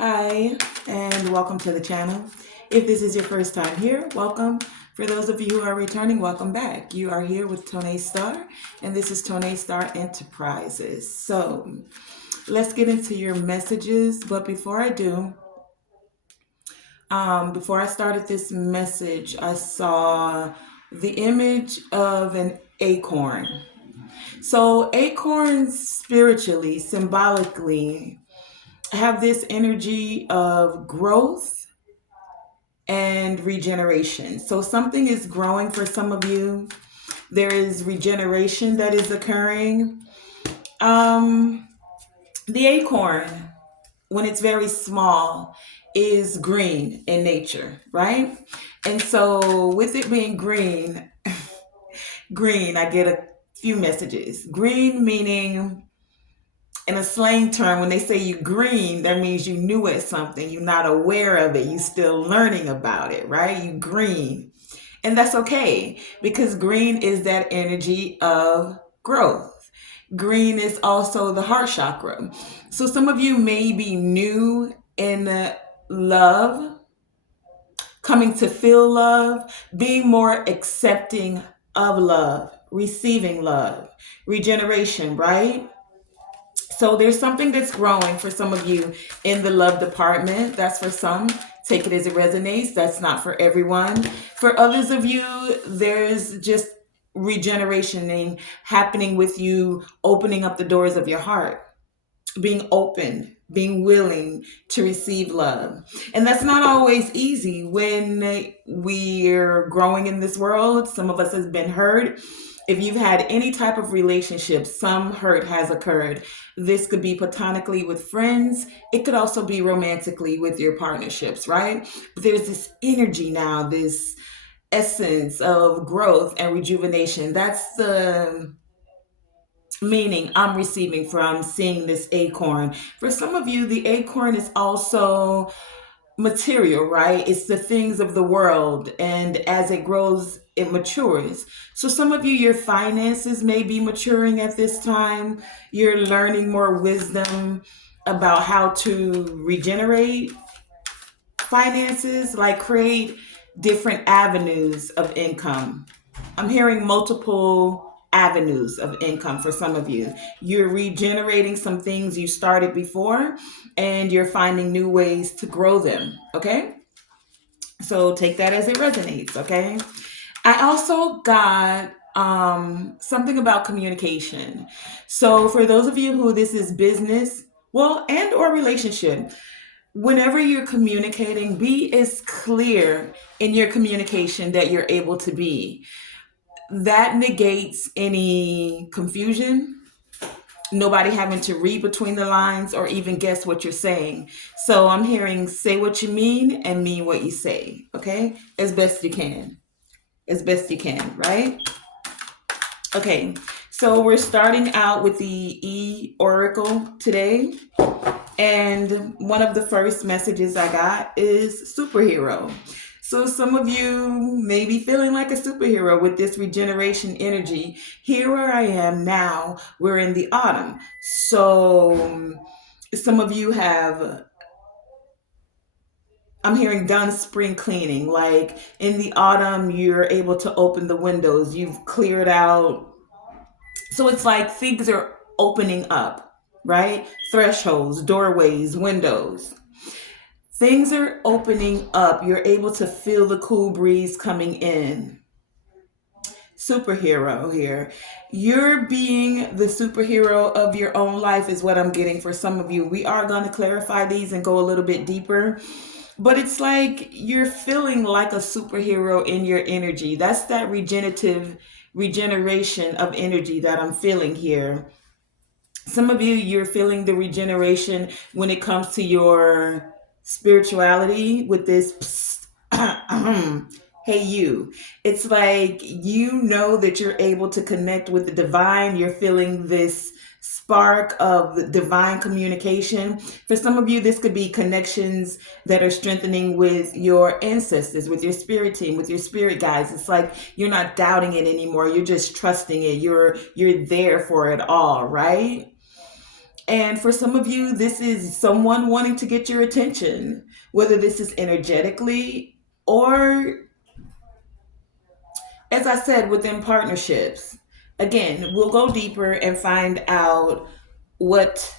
Hi, and welcome to the channel. If this is your first time here, welcome. For those of you who are returning, welcome back. You are here with Tonae Star, and this is Tonae Star Enterprises. So let's get into your messages. But before I do, before I started this message, I saw the image of an acorn. So acorns spiritually, symbolically, have this energy of growth and regeneration. So something is growing for some of you. There is regeneration that is occurring. Um, the acorn, when it's very small, is green in nature, right? And so with it being green, I get a few messages. Green meaning, in a slang term, when they say you green, that means you new at something. You're not aware of it. You still learning about it, right? You green. And that's okay because green is that energy of growth. Green is also the heart chakra. So some of you may be new in love, coming to feel love, being more accepting of love, receiving love, regeneration, right? So there's something that's growing for some of you in the love department. That's for some. Take it as it resonates. That's not for everyone. For others of you, there's just regenerationing happening with you, opening up the doors of your heart, being open, being willing to receive love. And that's not always easy when we're growing in this world. Some of us has been hurt. If you've had any type of relationship, some hurt has occurred. This could be platonically with friends. It could also be romantically with your partnerships, right? But there's this energy now, this essence of growth and rejuvenation. That's the meaning I'm receiving from seeing this acorn. For some of you, the acorn is also material, right? It's the things of the world. And as it grows, it matures. So some of you, your finances may be maturing at this time. You're learning more wisdom about how to regenerate finances, like create different avenues of income. I'm hearing multiple avenues of income for some of you. You're regenerating some things you started before and you're finding new ways to grow them, okay? So take that as it resonates, okay? I also got something about communication. So for those of you who this is business, well, and or relationship, whenever you're communicating, be as clear in your communication that you're able to be. That negates any confusion, nobody having to read between the lines or even guess what you're saying. So I'm hearing say what you mean and mean what you say, okay? As best you can. As best you can, right? Okay, so we're starting out with the E Oracle today. And one of the first messages I got is superhero. So some of you may be feeling like a superhero with this regeneration energy. Here where I am now, we're in the autumn. So some of you have, I'm hearing done spring cleaning. Like in the autumn, you're able to open the windows. You've cleared out. So it's like things are opening up, right? Thresholds, doorways, windows. Things are opening up. You're able to feel the cool breeze coming in. Superhero here. You're being the superhero of your own life is what I'm getting for some of you. We are going to clarify these and go a little bit deeper. But it's like you're feeling like a superhero in your energy. That's that regeneration of energy that I'm feeling here. Some of you, you're feeling the regeneration when it comes to your spirituality with this hey you. It's like you know that you're able to connect with the divine. You're feeling this spark of divine communication. For some of you, this could be connections that are strengthening with your ancestors, with your spirit team, with your spirit guides. It's like you're not doubting it anymore. You're just trusting it. You're there for it all, right? And for some of you, this is someone wanting to get your attention, whether this is energetically or, as I said, within partnerships. Again, we'll go deeper and find out what,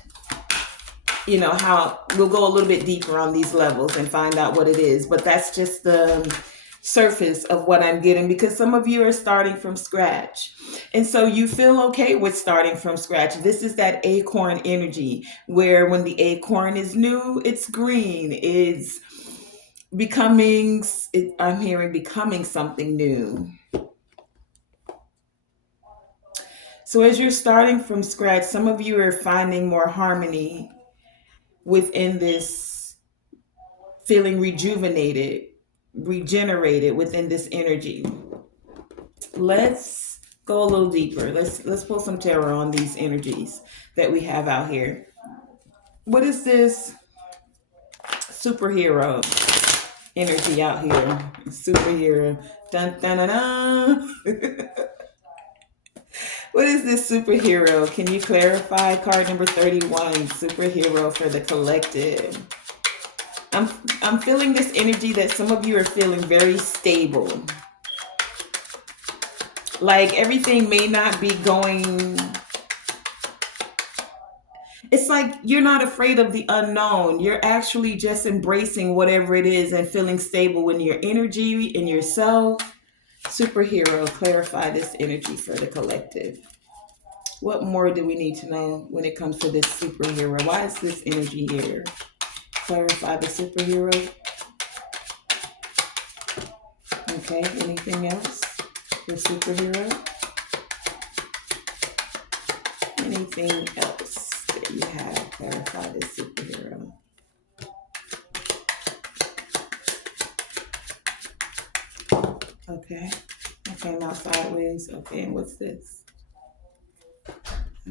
how we'll go a little bit deeper on these levels and find out what it is. But that's just the surface of what I'm getting, because some of you are starting from scratch. And so you feel okay with starting from scratch. This is that acorn energy where when the acorn is new, it's green, it's becoming, I'm hearing becoming something new. So as you're starting from scratch, some of you are finding more harmony within this, feeling rejuvenated, regenerated within this energy. Let's go a little deeper. Let's pull some tarot on these energies that we have out here. What is this superhero energy out here? Superhero. Dun dun dun dun. What is this superhero? Can you clarify? Card number 31, superhero for the collective. I'm feeling this energy that some of you are feeling very stable. Like everything may not be going. It's like you're not afraid of the unknown. You're actually just embracing whatever it is and feeling stable in your energy, in yourself. Superhero, clarify this energy for the collective. What more do we need to know when it comes to this superhero? Why is this energy here? Clarify the superhero. Okay, anything else for superhero? Anything else that you have? Clarify the superhero. Okay. Okay, now sideways. Okay, and what's this?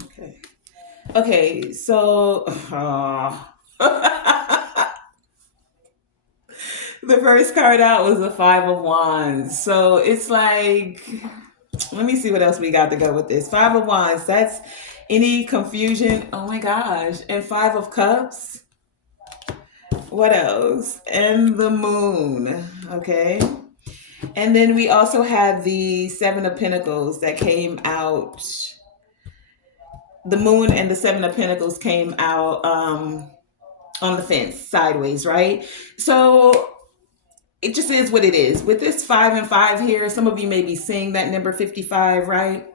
Okay. Okay, so the first card out was the Five of Wands. So it's like, let me see what else we got to go with this. Five of Wands, that's any confusion. Oh my gosh. And Five of Cups. What else? And the Moon. Okay. And then we also had the Seven of Pentacles that came out. The Moon and the Seven of Pentacles came out on the fence, sideways, right? So it just is what it is. With this 5 and 5 here, some of you may be seeing that number 55, right?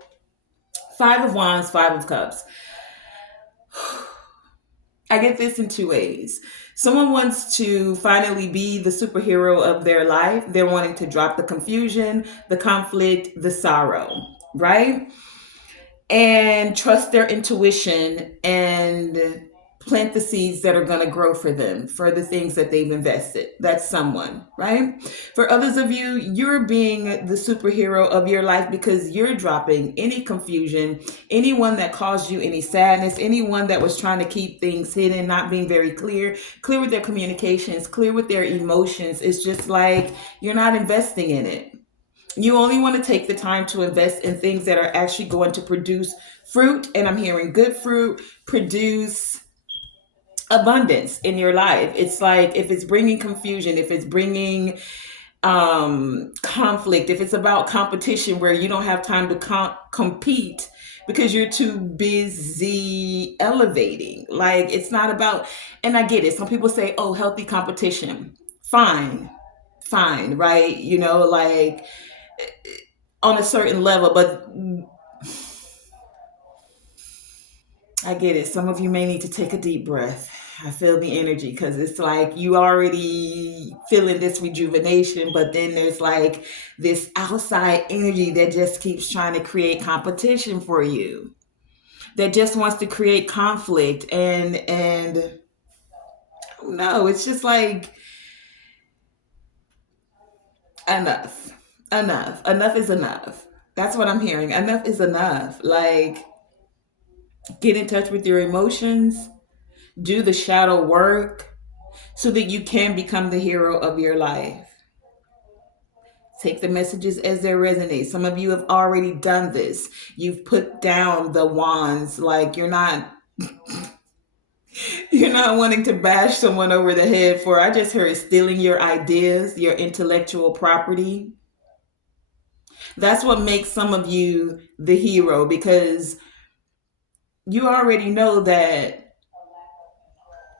Five of Wands, Five of Cups. I get this in two ways. Someone wants to finally be the superhero of their life. They're wanting to drop the confusion, the conflict, the sorrow, right? And trust their intuition and plant the seeds that are going to grow for them, for the things that they've invested. That's someone, right? For others of you, you're being the superhero of your life because you're dropping any confusion, anyone that caused you any sadness, anyone that was trying to keep things hidden, not being very clear with their communications, clear with their emotions. It's just like you're not investing in it. You only want to take the time to invest in things that are actually going to produce fruit. And I'm hearing good fruit, produce abundance in your life. It's like if it's bringing confusion, if it's bringing conflict, if it's about competition where you don't have time to compete because you're too busy elevating. Like it's not about, and I get it. Some people say, oh, healthy competition. Fine, right? Like on a certain level, but I get it. Some of you may need to take a deep breath. I feel the energy because it's like you already feeling this rejuvenation, but then there's like this outside energy that just keeps trying to create competition for you, that just wants to create conflict and no, it's just like enough, enough is enough. That's what I'm hearing. Enough is enough. Like get in touch with your emotions, do the shadow work so that you can become the hero of your life. Take the messages as they resonate. Some of you have already done this. You've put down the wands. Like you're not You're not wanting to bash someone over the head for, I just heard, stealing your ideas, your intellectual property. That's what makes some of you the hero, because you already know that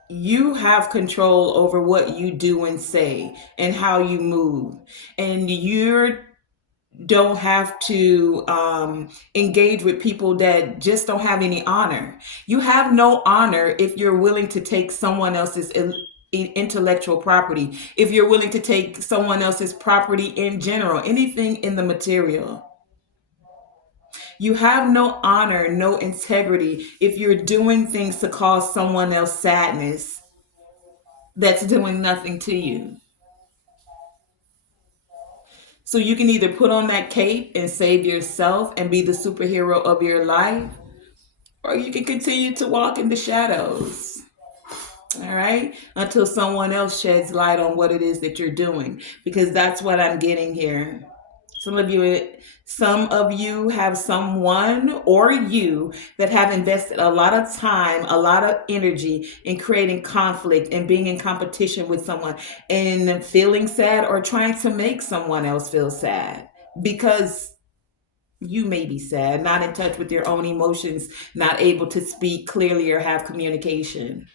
you have control over what you do and say and how you move. And you don't have to engage with people that just don't have any honor. You have no honor if you're willing to take someone else's intellectual property, if you're willing to take someone else's property in general, anything in the material. You have no honor, no integrity if you're doing things to cause someone else sadness that's doing nothing to you. So you can either put on that cape and save yourself and be the superhero of your life, or you can continue to walk in the shadows. All right, until someone else sheds light on what it is that you're doing, because that's what I'm getting here. Some of you, some of you have someone or you that have invested a lot of time, a lot of energy in creating conflict and being in competition with someone and feeling sad or trying to make someone else feel sad because you may be sad, not in touch with your own emotions, not able to speak clearly or have communication.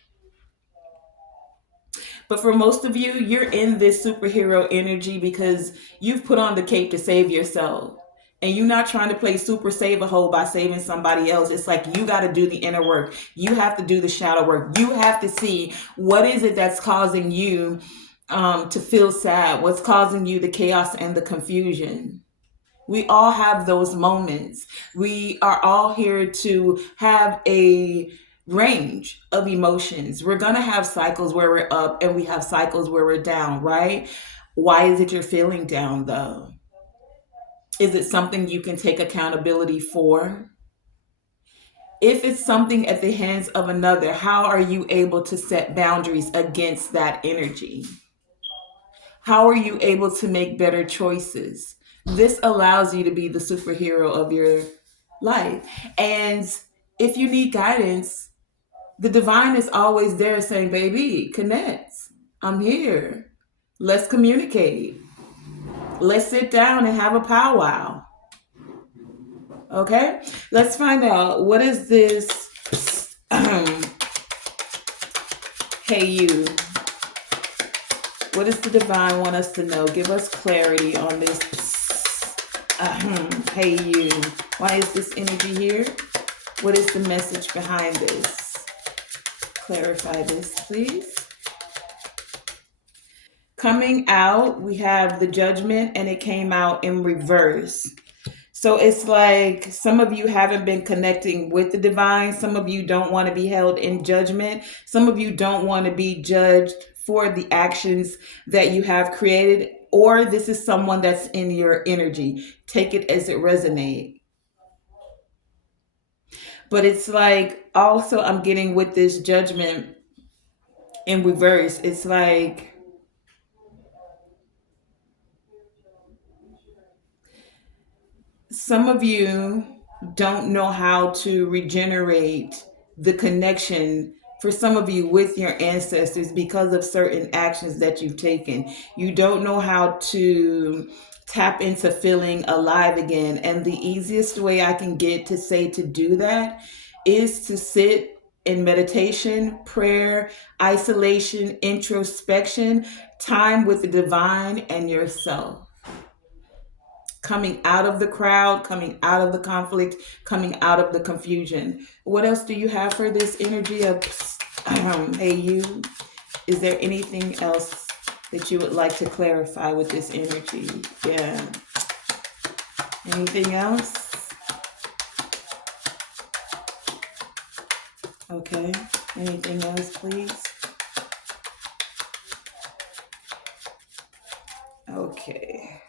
But for most of you, you're in this superhero energy because you've put on the cape to save yourself. And you're not trying to play super save a hole by saving somebody else. It's like you got to do the inner work. You have to do the shadow work. You have to see what is it that's causing you to feel sad, what's causing you the chaos and the confusion. We all have those moments. We are all here to have a range of emotions. We're going to have cycles where we're up and we have cycles where we're down, right? Why is it you're feeling down though? Is it something you can take accountability for? If it's something at the hands of another, how are you able to set boundaries against that energy? How are you able to make better choices? This allows you to be the superhero of your life. And if you need guidance, the divine is always there saying, baby, connect. I'm here. Let's communicate. Let's sit down and have a powwow. Okay? Let's find out, what is this? Hey, you. What does the divine want us to know? Give us clarity on this. Hey, you. Why is this energy here? What is the message behind this? Clarify this, please. Coming out, we have the judgment, and it came out in reverse. So it's like some of you haven't been connecting with the divine. Some of you don't want to be held in judgment. Some of you don't want to be judged for the actions that you have created, or this is someone that's in your energy. Take it as it resonates. But it's like also I'm getting with this judgment in reverse. It's like some of you don't know how to regenerate the connection for some of you with your ancestors because of certain actions that you've taken. You don't know how to tap into feeling alive again. And the easiest way I can get to say to do that is to sit in meditation, prayer, isolation, introspection, time with the divine and yourself, coming out of the crowd, coming out of the conflict, coming out of the confusion. What else do you have for this energy of, hey, you? Is there anything else that you would like to clarify with this energy? Yeah. Anything else? Okay. Anything else, please? Okay.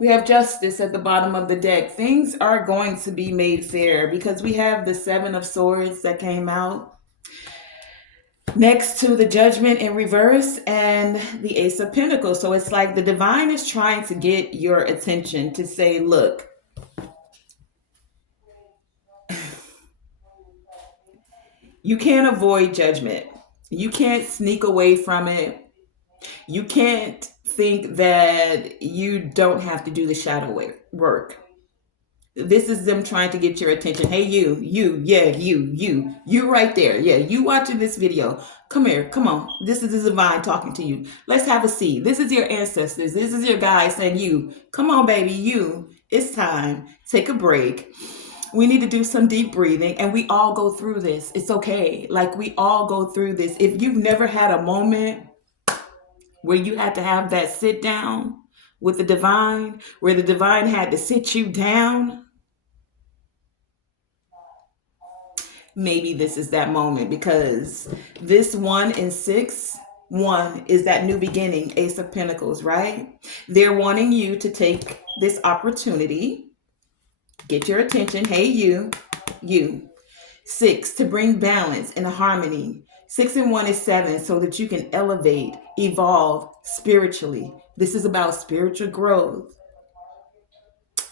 We have justice at the bottom of the deck. Things are going to be made fair because we have the Seven of Swords that came out next to the Judgment in reverse and the Ace of Pentacles. So it's like the divine is trying to get your attention to say, look, You can't avoid judgment. You can't sneak away from it. You can't think that you don't have to do the shadow work. This is them trying to get your attention. Hey, you right there. Yeah, you watching this video. Come here, come on. This is the divine talking to you. Let's have a seat. This is your ancestors. This is your guy saying, you, come on, baby, you. It's time. Take a break. We need to do some deep breathing, and we all go through this. It's okay. Like, we all go through this. If you've never had a moment where you had to have that sit down with the divine, where the divine had to sit you down, maybe this is that moment, because this 1 and 6, 1 is that new beginning, Ace of Pentacles, right? They're wanting you to take this opportunity, get your attention. Hey, you. 6, to bring balance and harmony. 6 and 1 is 7, so that you can elevate, evolve spiritually. This is about spiritual growth.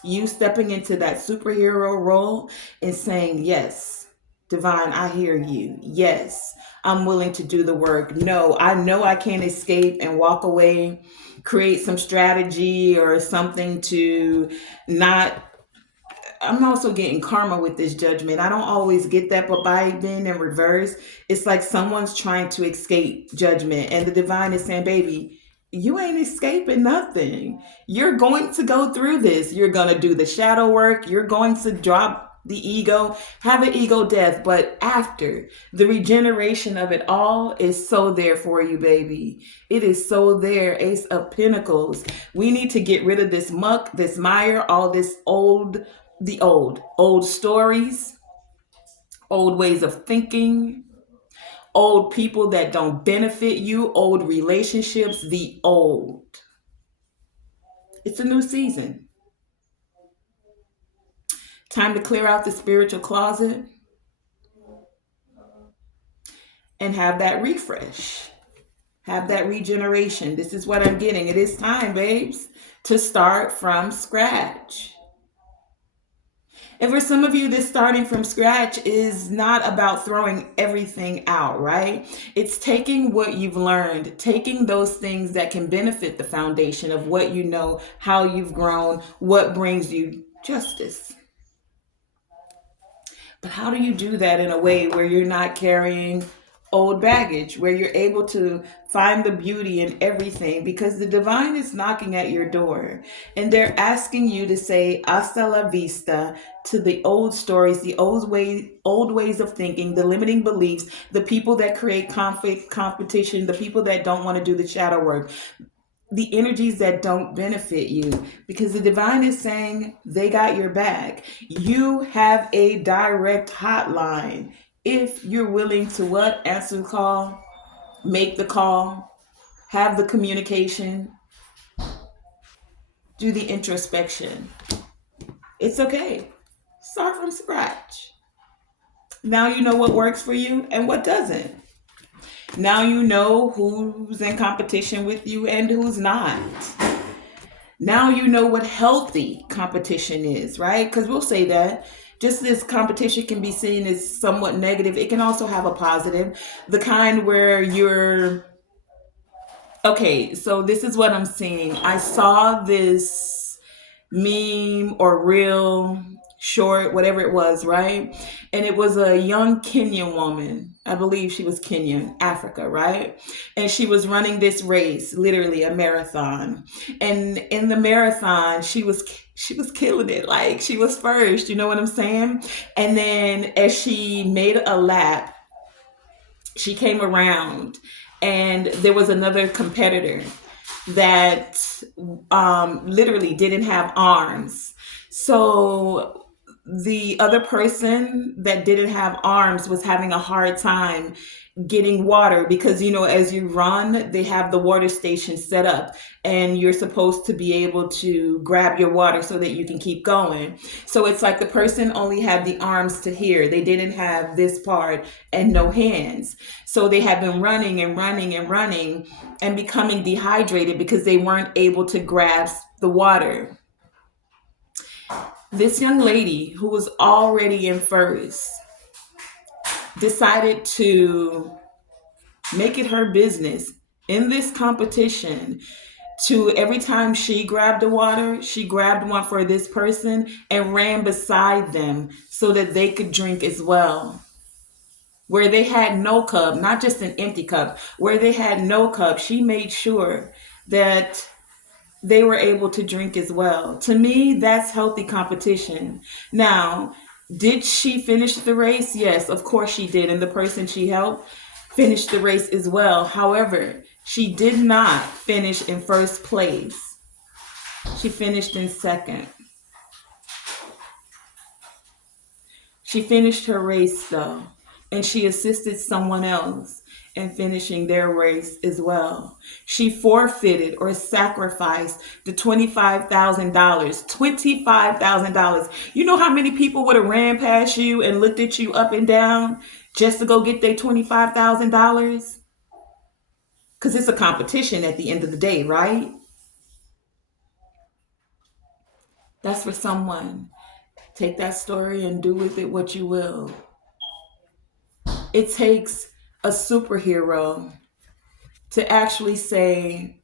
You stepping into that superhero role and saying, yes, divine, I hear you. Yes, I'm willing to do the work. No, I know I can't escape and walk away, create some strategy or something to not. I'm also getting karma with this judgment. I don't always get that, but by being in reverse, it's like someone's trying to escape judgment. And the divine is saying, baby, you ain't escaping nothing. You're going to go through this. You're going to do the shadow work. You're going to drop the ego, have an ego death. But after, the regeneration of it all is so there for you, baby. It is so there. Ace of Pentacles. We need to get rid of this muck, this mire, all this old stories, old ways of thinking, old people that don't benefit you, old relationships, the old. It's a new season. Time to clear out the spiritual closet and have that refresh, have that regeneration. This is what I'm getting. It is time, babes, to start from scratch. And for some of you, this starting from scratch is not about throwing everything out, right? It's taking what you've learned, taking those things that can benefit the foundation of what you know, how you've grown, what brings you justice. But how do you do that in a way where you're not carrying old baggage, where you're able to find the beauty in everything? Because the divine is knocking at your door and they're asking you to say hasta la vista to the old stories, the old ways of thinking, the limiting beliefs, the people that create conflict, competition, the people that don't want to do the shadow work, the energies that don't benefit you, because the divine is saying they got your back. You have a direct hotline. If you're willing to what? Answer the call, make the call, have the communication, do the introspection. It's okay. Start from scratch. Now you know what works for you and what doesn't. Now you know who's in competition with you and who's not. Now you know what healthy competition is, right? Because we'll say that just as competition can be seen as somewhat negative, it can also have a positive. The kind where you're, okay, so this is what I'm seeing. I saw this meme or reel, short, whatever it was, right? And it was a young Kenyan woman. I believe she was Kenyan, Africa, right? And she was running this race, literally a marathon. And in the marathon, she was killing it. Like, she was first, you know what I'm saying? And then as she made a lap, she came around and there was another competitor that literally didn't have arms. So the other person that didn't have arms was having a hard time getting water, because you know, as you run, they have the water station set up and you're supposed to be able to grab your water so that you can keep going. So it's like the person only had the arms to here, they didn't have this part and no hands. So they had been running and running and running and becoming dehydrated because they weren't able to grasp the water. This young lady who was already in first decided to make it her business in this competition to every time she grabbed the water, she grabbed one for this person and ran beside them so that they could drink as well. Where they had no cup, not just an empty cup, where they had no cup, she made sure that they were able to drink as well. To me, that's healthy competition. Now, did she finish the race? Yes, of course she did. And the person she helped finished the race as well. However, she did not finish in first place. She finished in second. She finished her race though, and she assisted someone else in finishing their race as well. She forfeited or sacrificed the $25,000. $25,000. You know how many people would have ran past you and looked at you up and down just to go get their $25,000? Because it's a competition at the end of the day, right? That's for someone. Take that story and do with it what you will. It takes a superhero to actually say,